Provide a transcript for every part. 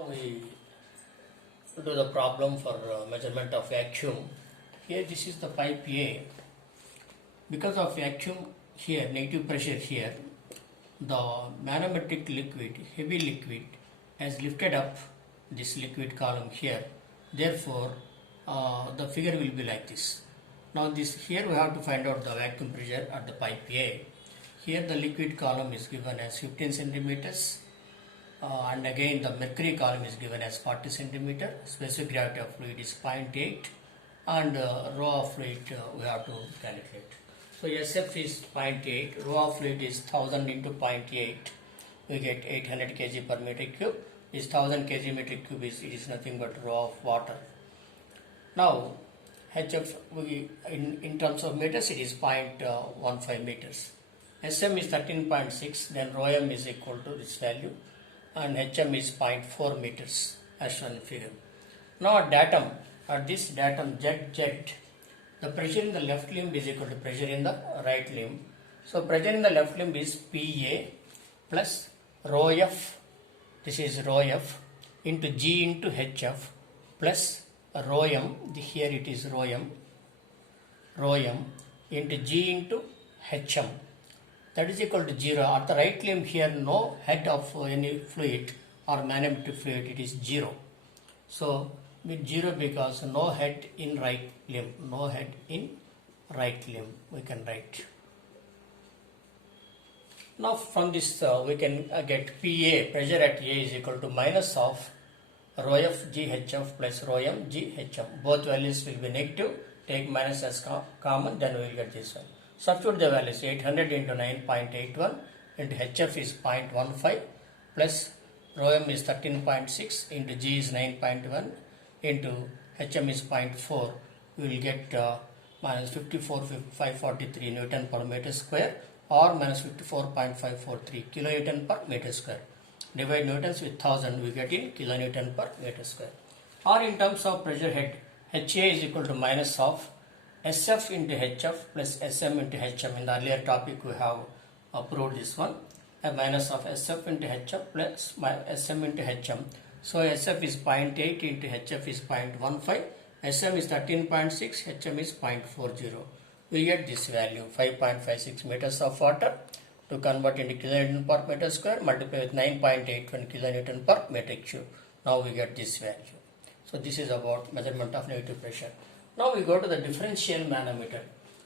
Now we do the problem for measurement of vacuum. Here this is the pipe A. Because of vacuum here, negative pressure here, the manometric liquid, heavy liquid, has lifted up this liquid column here. Therefore, the figure will be like this. Now this here we have to find out the vacuum pressure at the pipe A. Here the liquid column is given as 15 centimeters. And again the mercury column is given as 40 centimeter. Specific gravity of fluid is 0.8 and rho of fluid we have to calculate. So SF is 0.8, rho of fluid is 1000 into 0.8, we get 800 kg per meter cube. This 1000 kg meter cube is nothing but rho of water. Now HF in terms of meters it is 0.15 meters. SM is 13.6, then rho m is equal to this value, and HM is 0.4 meters as shown in the figure. Now at this datum Z, the pressure in the left limb is equal to pressure in the right limb. So pressure in the left limb is PA plus rho F, this is rho F, into G into HF plus rho M, here it is rho M into G into HM. That is equal to 0. At the right limb here, no head of any fluid or manometric fluid, it is 0. So with 0 because no head in right limb, we can write. Now from this we can get PA, pressure at A, is equal to minus of rho F GHF plus rho M GHM. Both values will be negative. Take minus as common, then we will get this one. Substitute the values. 800 into 9.81 into HF is 0.15 plus rho m is 13.6 into G is 9.1 into HM is 0.4. We will get minus 54,543 Newton per meter square or minus 54.543 kilonewton per meter square. Divide newtons with 1000, we get in kilonewton per meter square. Or in terms of pressure head, HA is equal to minus of SF into HF plus SM into HM. In the earlier topic we have proved this one. A minus of SF into HF plus SM into HM. So SF is 0.8 into HF is 0.15. SM is 13.6, HM is 0.40. We get this value 5.56 meters of water. To convert into kilonewton per meter square, multiply with 9.81 kilonewton per meter cube. Now we get this value. So this is about measurement of negative pressure. Now we go to the differential manometer.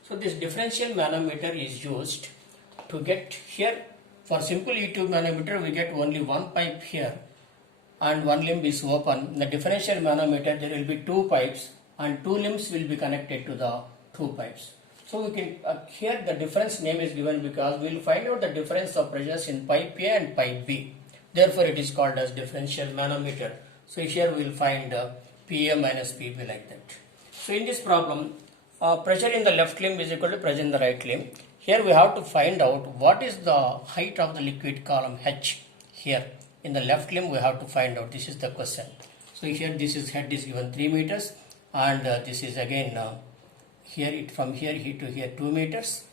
So this differential manometer is used to get here. For simple E2 manometer we get only one pipe here and one limb is open. In the differential manometer there will be two pipes and two limbs will be connected to the two pipes. So we can here the difference name is given because we will find out the difference of pressures in pipe A and pipe B. Therefore it is called as differential manometer. So here we will find PA minus PB like that. So in this problem, pressure in the left limb is equal to pressure in the right limb. Here we have to find out what is the height of the liquid column H. Here in the left limb we have to find out. This is the question. So here this is head is given 3 meters and this is again here from here to here 2 meters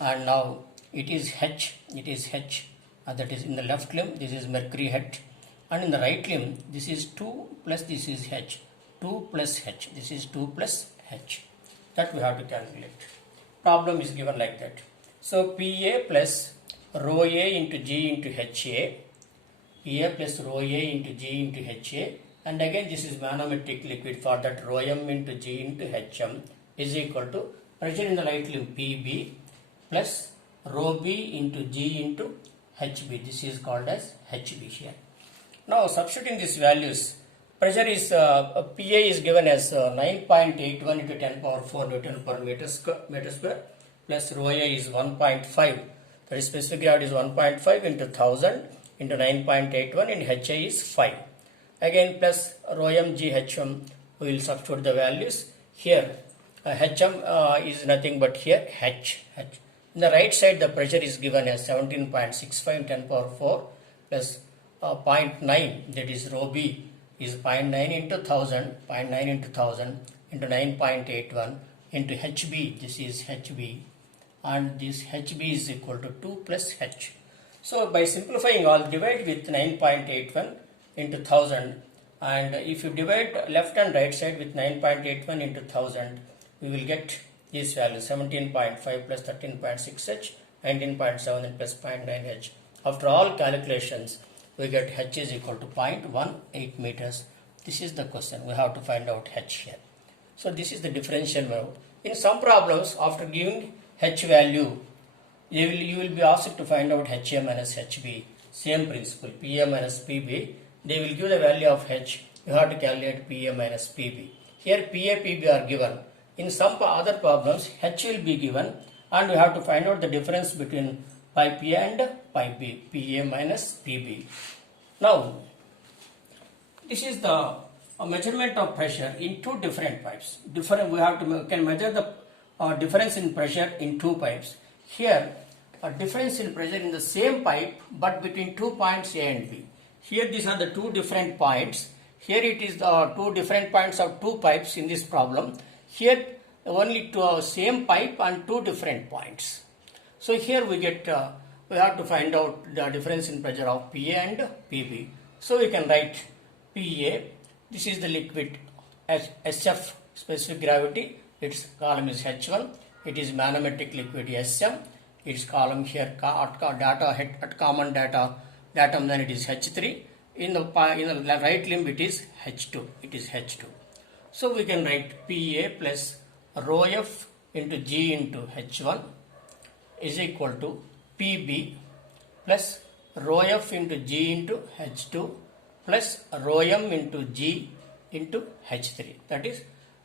and now it is H. That is in the left limb this is mercury head and in the right limb this is 2 plus this is H. 2 plus H. This is 2 plus H. That we have to calculate. Problem is given like that. So PA plus rho A into G into HA. PA plus rho A into G into HA. And again this is manometric liquid, for that rho M into G into HM is equal to pressure in the right limb PB plus rho B into G into HB. This is called as HB here. Now substituting these values, pressure is PA is given as 9.81 into 10 power 4 Newton per meter square plus rho A is 1.5. That is specific gravity is 1.5 into 1000 into 9.81 and HA is 5. Again plus rho M GHM, we will substitute the values. Here HM is nothing but here H. In the right side the pressure is given as 17.65 in 10 power 4 plus 0.9, that is rho B is 0.9 into 1000 into 9.81 into HB, this is HB and this HB is equal to 2 plus H. So by simplifying all, divide with 9.81 into 1000, and if you divide left and right side with 9.81 into 1000, we will get these values: 17.5 plus 13.6h, 19.7 plus 0.9h. After all calculations, we get h is equal to 0.18 meters. This is the question. We have to find out h here. So this is the differential value. In some problems, after giving h value, you will be asked to find out HA minus HB. Same principle, PA minus PB. They will give the value of h. You have to calculate PA minus PB. Here PA, PB are given. In some other problems, h will be given, and we have to find out the difference between pipe A and pipe B, PA minus PB. Now, this is the measurement of pressure in two different pipes. We can measure the difference in pressure in two pipes. Here, a difference in pressure in the same pipe, but between 2 points A and B. Here, these are the two different points. Here, it is the two different points of two pipes in this problem. Here, only same pipe and two different points. So here we have to find out the difference in pressure of PA and PB. So we can write PA. This is the liquid SF, specific gravity. Its column is H1. It is manometric liquid SM. Its column here at common datum, then it is H3. In the right limb it is H2. It is H2. So we can write PA plus rho F into G into H1 is equal to PB plus rho F into G into H2 plus rho M into G into H3. That is,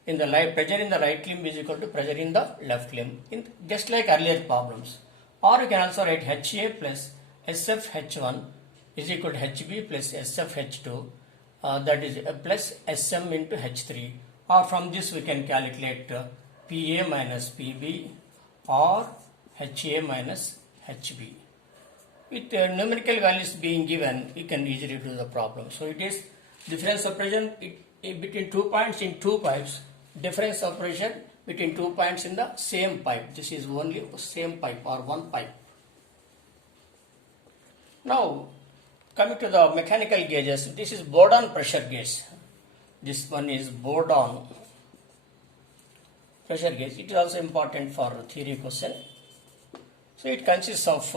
in the pressure in the right limb is equal to pressure in the left limb, just like earlier problems. Or you can also write HA plus SFH1 is equal to HB plus SFH2, that is plus SM into H3. Or from this we can calculate PA minus PB or HA minus HB. With numerical values being given, we can easily do the problem. So it is difference of pressure between 2 points in two pipes, difference of pressure between 2 points in the same pipe. This is only same pipe or one pipe. Now, coming to the mechanical gauges, this is Bourdon pressure gauge. This one is Bourdon pressure gauge. It is also important for theory question. So it consists of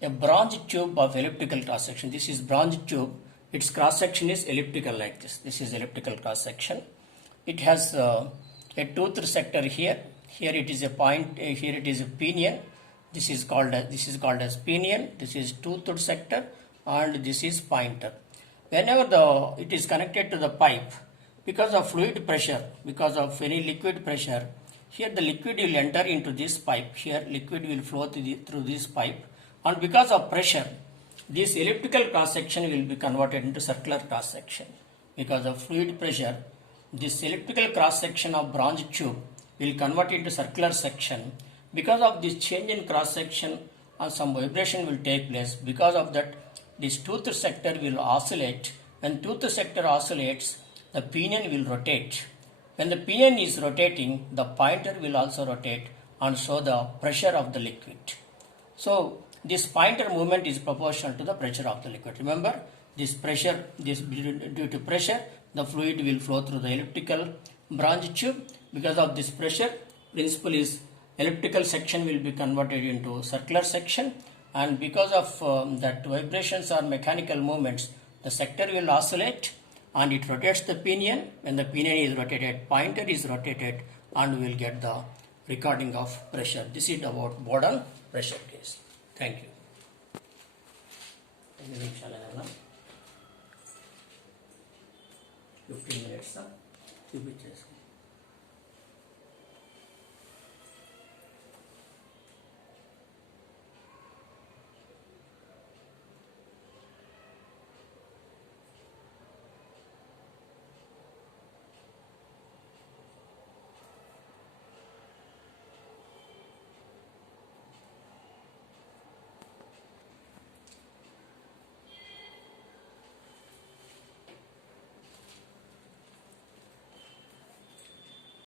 a bronze tube of elliptical cross section. This is bronze tube. Its cross section is elliptical like this. This is elliptical cross section. It has a toothed sector here. Here it is a point. Here it is a pinion. This is called as pinion. This is toothed sector, and this is pointer. Whenever it is connected to the pipe, because of fluid pressure, because of any liquid pressure, here the liquid will enter into this pipe. Here liquid will flow through this pipe, and because of pressure, this elliptical cross section will be converted into circular cross section. Because of fluid pressure, this elliptical cross section of bronze tube will convert into circular section. Because of this change in cross section, some vibration will take place. Because of that, this toothed sector will oscillate. When toothed sector oscillates, the pinion will rotate. When the pinion is rotating, the pointer will also rotate and show the pressure of the liquid. So this pointer movement is proportional to the pressure of the liquid. Remember, due to pressure, the fluid will flow through the elliptical bronze tube. Because of this pressure, principle is elliptical section will be converted into circular section, and because of that vibrations or mechanical movements, the sector will oscillate and it rotates the pinion. When the pinion is rotated, pointer is rotated, and we will get the recording of pressure. This is about Bourdon pressure case. Thank you. 15 minutes.